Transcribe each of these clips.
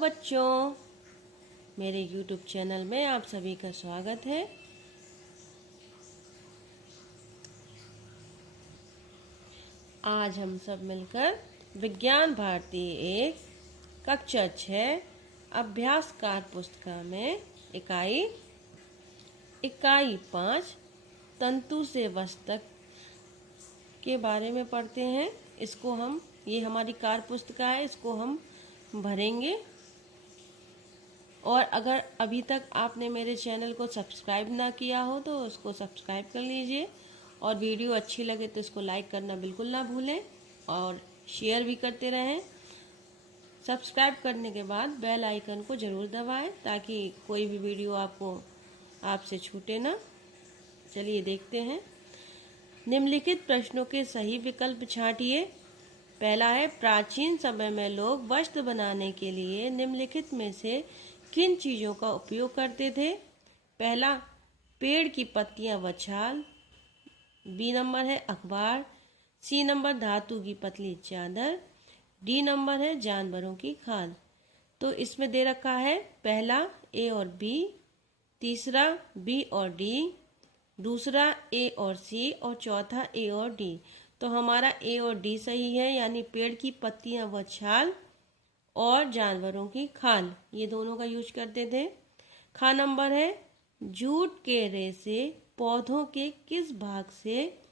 बच्चों, मेरे YouTube channel में आप सभी का स्वागत है। आज हम सब मिलकर विज्ञान भारती एक कक्षा 6 अभ्यासकार पुस्तिका में इकाई 5 तंतु से वस्तु तक के बारे में पढ़ते हैं। ये हमारी कार्य पुस्तिका है, इसको हम भरेंगे। और अगर अभी तक आपने मेरे चैनल को सब्सक्राइब ना किया हो तो उसको सब्सक्राइब कर लीजिए, और वीडियो अच्छी लगे तो इसको लाइक करना बिल्कुल ना भूलें और शेयर भी करते रहें। सब्सक्राइब करने के बाद बेल आइकन को ज़रूर दबाएं ताकि कोई भी वीडियो आपसे छूटे ना। चलिए देखते हैं। निम्नलिखित प्रश्नों के सही विकल्प छांटिए। पहला है, प्राचीन समय में लोग वस्त्र बनाने के लिए निम्नलिखित में से किन चीज़ों का उपयोग करते थे? पहला, पेड़ की पत्तियां व छाल। बी नंबर है अखबार। सी नंबर, धातु की पतली चादर। डी नंबर है जानवरों की खाल। तो इसमें दे रखा है पहला ए और बी, तीसरा बी और डी, दूसरा ए और सी और चौथा ए और डी। तो हमारा ए और डी सही है, यानी पेड़ की पत्तियां व छाल और जानवरों की खाल, ये दोनों का यूज करते थे। खा नंबर है, जूट के रेशे पौधों के किस भाग से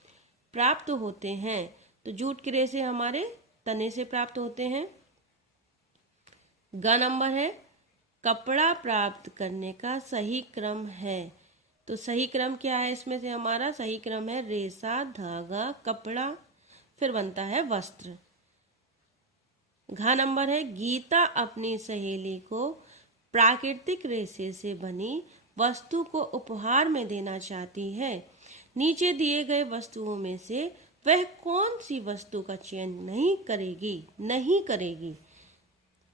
प्राप्त होते हैं? तो जूट के रेशे हमारे तने से प्राप्त होते हैं। ग नंबर है, कपड़ा प्राप्त करने का सही क्रम है। तो सही क्रम क्या है? इसमें से हमारा सही क्रम है रेशा, धागा, कपड़ा, फिर बनता है वस्त्र। घ नंबर है, गीता अपनी सहेली को प्राकृतिक रेशे से बनी वस्तु को उपहार में देना चाहती है। नीचे दिए गए वस्तुओं में से वह कौन सी वस्तु का चयन नहीं करेगी?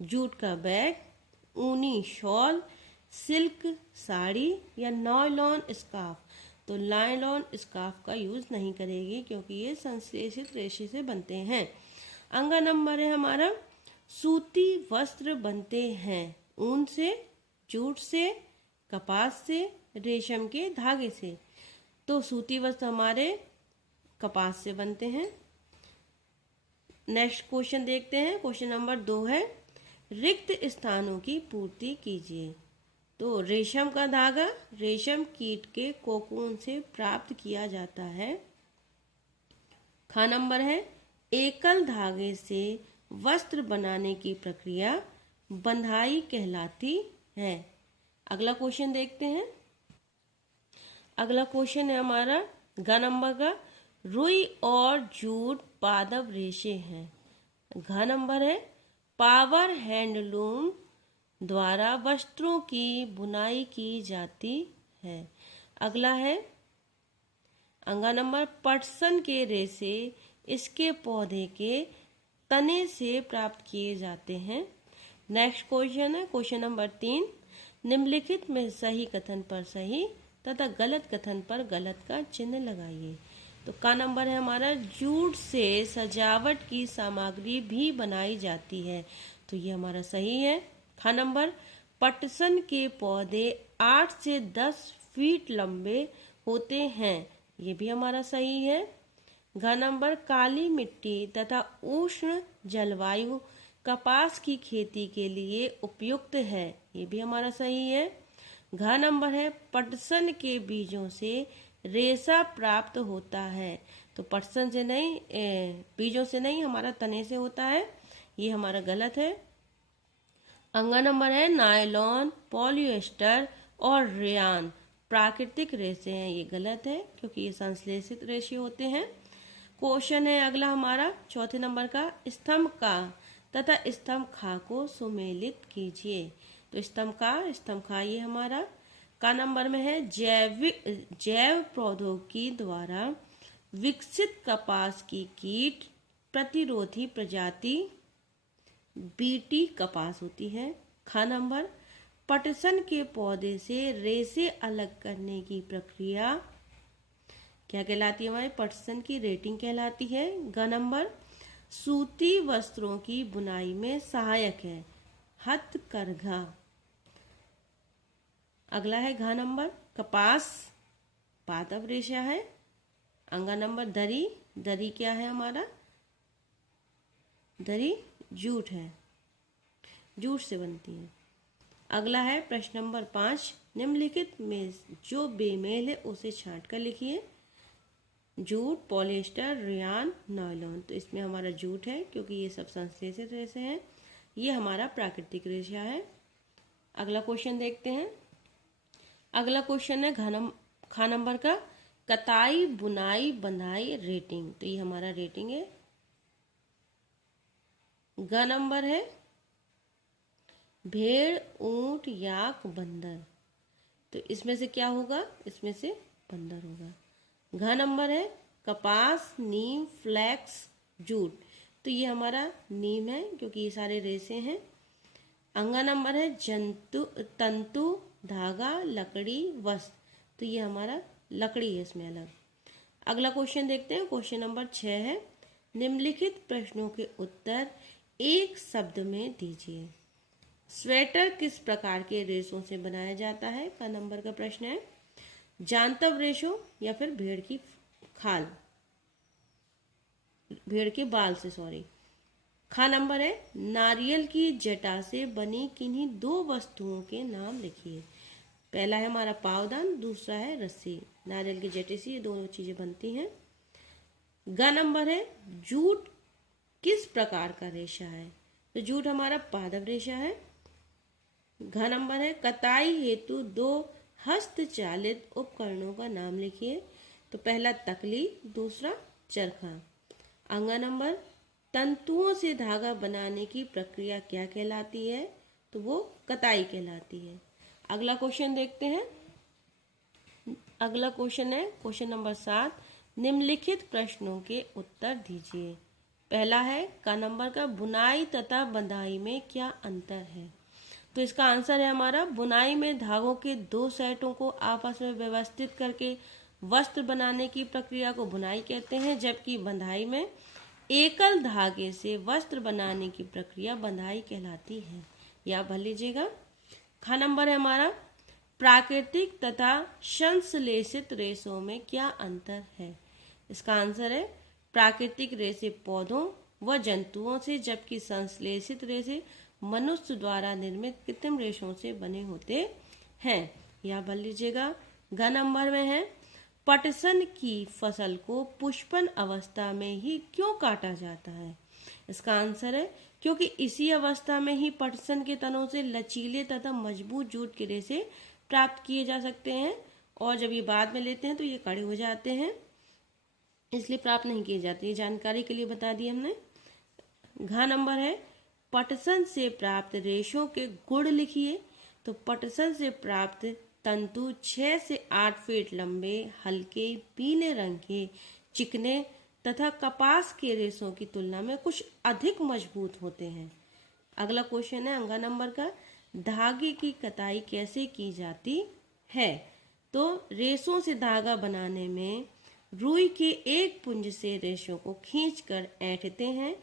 जूट का बैग, ऊनी शॉल, सिल्क साड़ी या नायलॉन स्कार्फ? तो नायलॉन स्कार्फ का यूज नहीं करेगी क्योंकि ये संश्लेषित रेशे से बनते हैं। अंगा नंबर है हमारा, सूती वस्त्र बनते हैं ऊन से, जूट से, कपास से, रेशम के धागे से। तो सूती वस्त्र हमारे कपास से बनते हैं। नेक्स्ट क्वेश्चन देखते हैं। क्वेश्चन नंबर 2 है, रिक्त स्थानों की पूर्ति कीजिए। तो रेशम का धागा रेशम कीट के कोकून से प्राप्त किया जाता है। ख नंबर है, एकल धागे से वस्त्र बनाने की प्रक्रिया बंधाई कहलाती है। अगला क्वेश्चन देखते हैं। अगला क्वेश्चन है हमारा ग नंबर का, रुई और जूट पादप रेशे हैं। घ नंबर है, पावर हैंडलूम द्वारा वस्त्रों की बुनाई की जाती है। अगला है अंगा नंबर, पटसन के रेशे इसके पौधे के तने से प्राप्त किए जाते हैं। नेक्स्ट क्वेश्चन है क्वेश्चन नंबर 3, निम्नलिखित में सही कथन पर सही तथा गलत कथन पर गलत का चिन्ह लगाइए। तो का नंबर है हमारा, जूट से सजावट की सामग्री भी बनाई जाती है। तो ये हमारा सही है। ख नंबर, पटसन के पौधे 8 से 10 फीट लंबे होते हैं। ये भी हमारा सही है। घ नंबर, काली मिट्टी तथा उष्ण जलवायु कपास की खेती के लिए उपयुक्त है। ये भी हमारा सही है। घ नंबर है, पटसन के बीजों से रेशा प्राप्त होता है। तो पटसन से नहीं, बीजों से नहीं, हमारा तने से होता है। ये हमारा गलत है। अंगा नंबर है, नायलॉन, पॉलिएस्टर और रेयान प्राकृतिक रेशे हैं। ये गलत है क्योंकि ये संश्लेषित रेशे होते हैं। क्वेश्चन है अगला हमारा चौथे नंबर का, स्तंभ का तथा स्तंभ खा को सुमेलित कीजिए। तो स्तंभ खा ये हमारा का नंबर में है, जैव प्रौद्योगिकी द्वारा विकसित कपास की कीट प्रतिरोधी प्रजाति बीटी कपास होती है। ख नंबर, पटसन के पौधे से रेशे अलग करने की प्रक्रिया क्या कहलाती है? हमारे पटसन की रेटिंग कहलाती है। ग नंबर, सूती वस्त्रों की बुनाई में सहायक है। हथकरघा। अगला है घ नंबर, कपास पादप रेशा है। अंगा नंबर दरी, दरी क्या है हमारा, दरी जूट है, जूट से बनती है। अगला है प्रश्न नंबर 5, निम्नलिखित में जो बेमेल है उसे छांट कर लिखिए। Jute, polyester, rayon, nylon. तो इसमें हमारा जूट है क्योंकि ये सब संश्लेषित रेशे हैं, ये हमारा प्राकृतिक रेशा है। अगला क्वेश्चन देखते हैं। अगला क्वेश्चन है ख नंबर का, कताई, बुनाई, बंधाई, रेटिंग। तो ये हमारा रेटिंग है। ग नंबर है भेड़, ऊंट, याक, बंदर। तो इसमें से क्या होगा, इसमें से बंदर होगा। घ नंबर है कपास, नीम, फ्लैक्स, जूट। तो ये हमारा नीम है क्योंकि ये सारे रेशे हैं। अंगा नंबर है तंतु, धागा, लकड़ी, वस्त्र। तो ये हमारा लकड़ी है, इसमें अलग। अगला क्वेश्चन देखते हैं। क्वेश्चन नंबर 6 है, निम्नलिखित प्रश्नों के उत्तर एक शब्द में दीजिए। स्वेटर किस प्रकार के रेशों से बनाया जाता है, का नंबर का प्रश्न है। जांतव रेशों या फिर भेड़ की खाल, भेड़ के बाल से, सॉरी। खा नंबर है नारियल की जटा से बनी किन्हीं दो वस्तुओं के नाम लिखिए। पहला है हमारा पावदान, दूसरा है रस्सी। नारियल की जटे से ये दोनों चीजें बनती हैं। ग नंबर है जूट किस प्रकार का रेशा है। तो जूट हमारा पादप रेशा है। घ नंबर है कताई हेतु दो हस्तचालित उपकरणों का नाम लिखिए। तो पहला तकली, दूसरा चरखा। अंगा नंबर तंतुओं से धागा बनाने की प्रक्रिया क्या कहलाती है। तो वो कताई कहलाती है। अगला क्वेश्चन देखते हैं। अगला क्वेश्चन है क्वेश्चन नंबर 7, निम्नलिखित प्रश्नों के उत्तर दीजिए। पहला है का नंबर का, बुनाई तथा बंधाई में क्या अंतर है। तो इसका आंसर है हमारा, बुनाई में धागों के दो सेटों को आपस में व्यवस्थित करके वस्त्र बनाने की प्रक्रिया को बुनाई कहते हैं, जबकि बंधाई में एकल धागे से वस्त्र बनाने की प्रक्रिया बंधाई कहलाती है। या भर लीजिएगा। ख नंबर है हमारा, प्राकृतिक तथा संश्लेषित रेशों में क्या अंतर है। इसका आंसर है प्राकृतिक रेशे पौधों व जंतुओं से, जबकि संश्लेषित रेशे मनुष्य द्वारा निर्मित कृत्रिम रेशों से बने होते हैं। या भर लीजिएगा। घ नंबर में है, पटसन की फसल को पुष्पन अवस्था में ही क्यों काटा जाता है। इसका आंसर है क्योंकि इसी अवस्था में ही पटसन के तनों से लचीले तथा मजबूत जूट के रेशे प्राप्त किए जा सकते हैं, और जब ये बाद में लेते हैं तो ये कड़े हो जाते हैं, इसलिए प्राप्त नहीं किए जाते। ये जानकारी के लिए बता दी हमने। घ नंबर है पटसन से प्राप्त रेशों के गुण लिखिए। तो पटसन से प्राप्त तंतु 6 से 8 फीट लंबे, हल्के पीले रंग के, चिकने तथा कपास के रेशों की तुलना में कुछ अधिक मजबूत होते हैं। अगला क्वेश्चन है अंगा नंबर का, धागे की कताई कैसे की जाती है। तो रेशों से धागा बनाने में रुई के एक पुंज से रेशों को खींचकर ऐंठते हैं।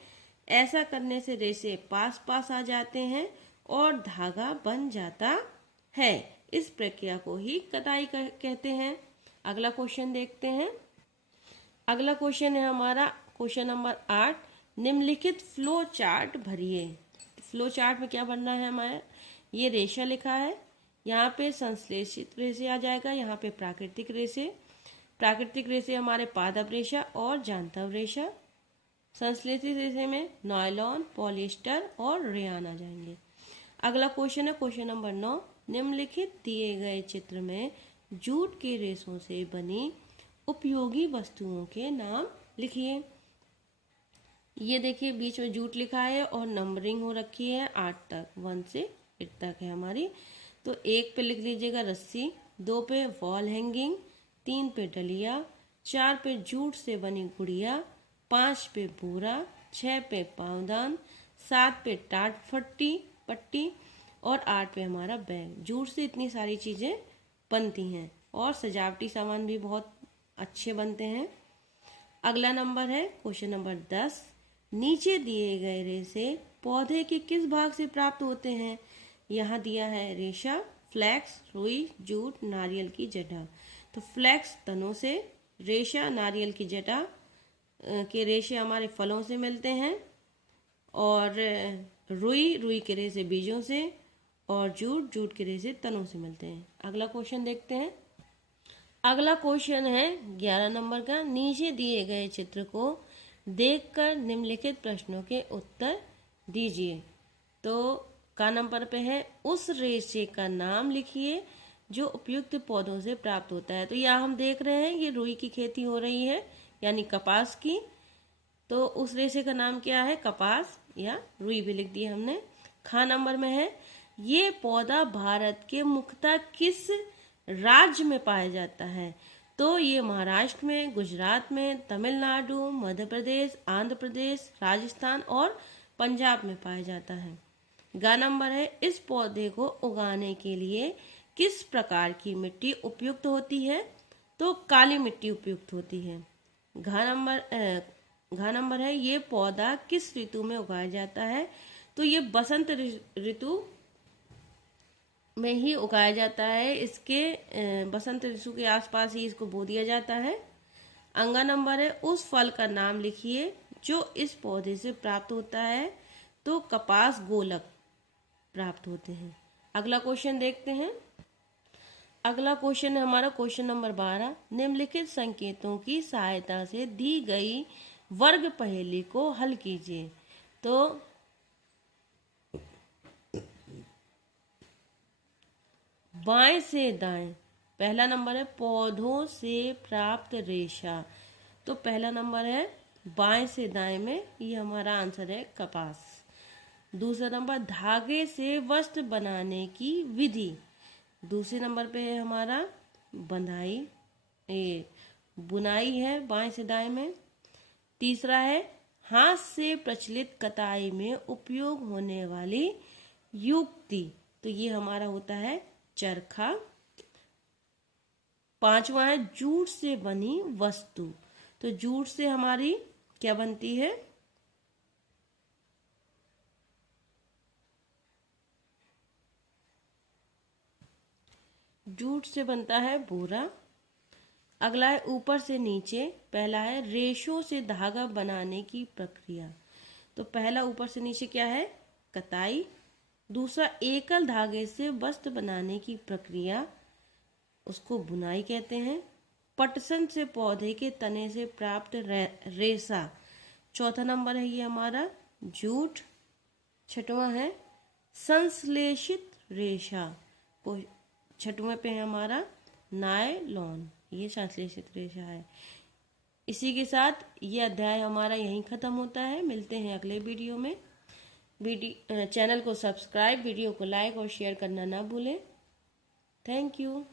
ऐसा करने से रेशे पास पास आ जाते हैं और धागा बन जाता है। इस प्रक्रिया को ही कताई कहते हैं। अगला क्वेश्चन देखते हैं। अगला क्वेश्चन है हमारा क्वेश्चन नंबर 8, निम्नलिखित फ्लो चार्ट भरिए। फ्लो चार्ट में क्या भरना है हमारा, ये रेशा लिखा है, यहाँ पे संश्लेषित रेशे आ जाएगा, यहाँ पे प्राकृतिक रेशे। प्राकृतिक रेशे हमारे पादप रेशा और जांतव रेशा। संश्लेषित रेशे में नायलॉन, पॉलिएस्टर और रेयान आ जाएंगे। अगला क्वेश्चन है क्वेश्चन नंबर 9, निम्नलिखित दिए गए चित्र में जूट के रेशों से बनी उपयोगी वस्तुओं के नाम लिखिए। ये देखिए बीच में जूट लिखा है और नंबरिंग हो रखी है 8 तक, 1 से 8 तक है हमारी। तो 1 पे लिख लीजिएगा रस्सी, 2 पे वॉल हैंगिंग, 3 पे डलिया, 4 पे जूट से बनी गुड़िया, 5 पे बोरा, 6 पे पावदान, 7 पे टाट पट्टी और 8 पे हमारा बैग। जूट से इतनी सारी चीजें बनती हैं और सजावटी सामान भी बहुत अच्छे बनते हैं। अगला नंबर है क्वेश्चन नंबर 10, नीचे दिए गए रेशे पौधे के किस भाग से प्राप्त होते हैं? यहाँ दिया है रेशा, फ्लैक्स, रुई, जूट, नारियल की जटा। तो फ्लैक्स तनों से, रेशा नारियल की जटा के रेशे हमारे फलों से मिलते हैं, और रुई के रेशे बीजों से, और जूट के रेशे तनों से मिलते हैं। अगला क्वेश्चन देखते हैं। अगला क्वेश्चन है 11 नंबर का। नीचे दिए गए चित्र को देखकर निम्नलिखित प्रश्नों के उत्तर दीजिए। तो का नंबर पे है, उस रेशे का नाम लिखिए जो उपयुक्त पौधों से प्राप्त होता है। तो यहाँ हम देख रहे हैं ये रुई की खेती हो रही है, यानी कपास की। तो उस रेशे का नाम क्या है? कपास, या रुई भी लिख दिया हमने। खा नंबर में है, ये पौधा भारत के मुख्यतः किस राज्य में पाया जाता है? तो ये महाराष्ट्र में, गुजरात में, तमिलनाडु, मध्य प्रदेश, आंध्र प्रदेश, राजस्थान और पंजाब में पाया जाता है। गा नंबर है, इस पौधे को उगाने के लिए किस प्रकार की मिट्टी उपयुक्त होती है? तो काली मिट्टी उपयुक्त होती है। घा नंबर है, ये पौधा किस ऋतु में उगाया जाता है? तो ये बसंत ऋतु में ही उगाया जाता है। इसके बसंत ऋतु के आसपास ही इसको बो दिया जाता है। अंगा नंबर है, उस फल का नाम लिखिए जो इस पौधे से प्राप्त होता है। तो कपास गोलक प्राप्त होते हैं। अगला क्वेश्चन देखते हैं। अगला क्वेश्चन है हमारा क्वेश्चन नंबर 12। निम्नलिखित संकेतों की सहायता से दी गई वर्ग पहेली को हल कीजिए। तो बाएं से दाएं, पहला नंबर है पौधों से प्राप्त रेशा। तो पहला नंबर है बाएं से दाएं में, ये हमारा आंसर है कपास। दूसरा नंबर धागे से वस्त्र बनाने की विधि। दूसरे नंबर पे है हमारा बंधाई, ये बुनाई है बाएं से दाएं में। तीसरा है हाथ से प्रचलित कताई में उपयोग होने वाली युक्ति। तो ये हमारा होता है चरखा। पांचवा है जूट से बनी वस्तु। तो जूट से हमारी क्या बनती है? जूट से बनता है बोरा। अगला है ऊपर से नीचे, पहला है रेशों से धागा बनाने की प्रक्रिया। तो पहला ऊपर से नीचे क्या है? कताई। दूसरा एकल धागे से वस्त्र बनाने की प्रक्रिया, उसको बुनाई कहते हैं। पटसन से पौधे के तने से प्राप्त रेशा। चौथा नंबर है ये हमारा जूट। छठवां है संश्लेषित रेशा। छठवें पे है हमारा नायलॉन, ये संश्लेषित रेशा है। इसी के साथ ये अध्याय हमारा यहीं खत्म होता है। मिलते हैं अगले वीडियो में। चैनल को सब्सक्राइब, वीडियो को लाइक और शेयर करना ना भूलें। Thank you.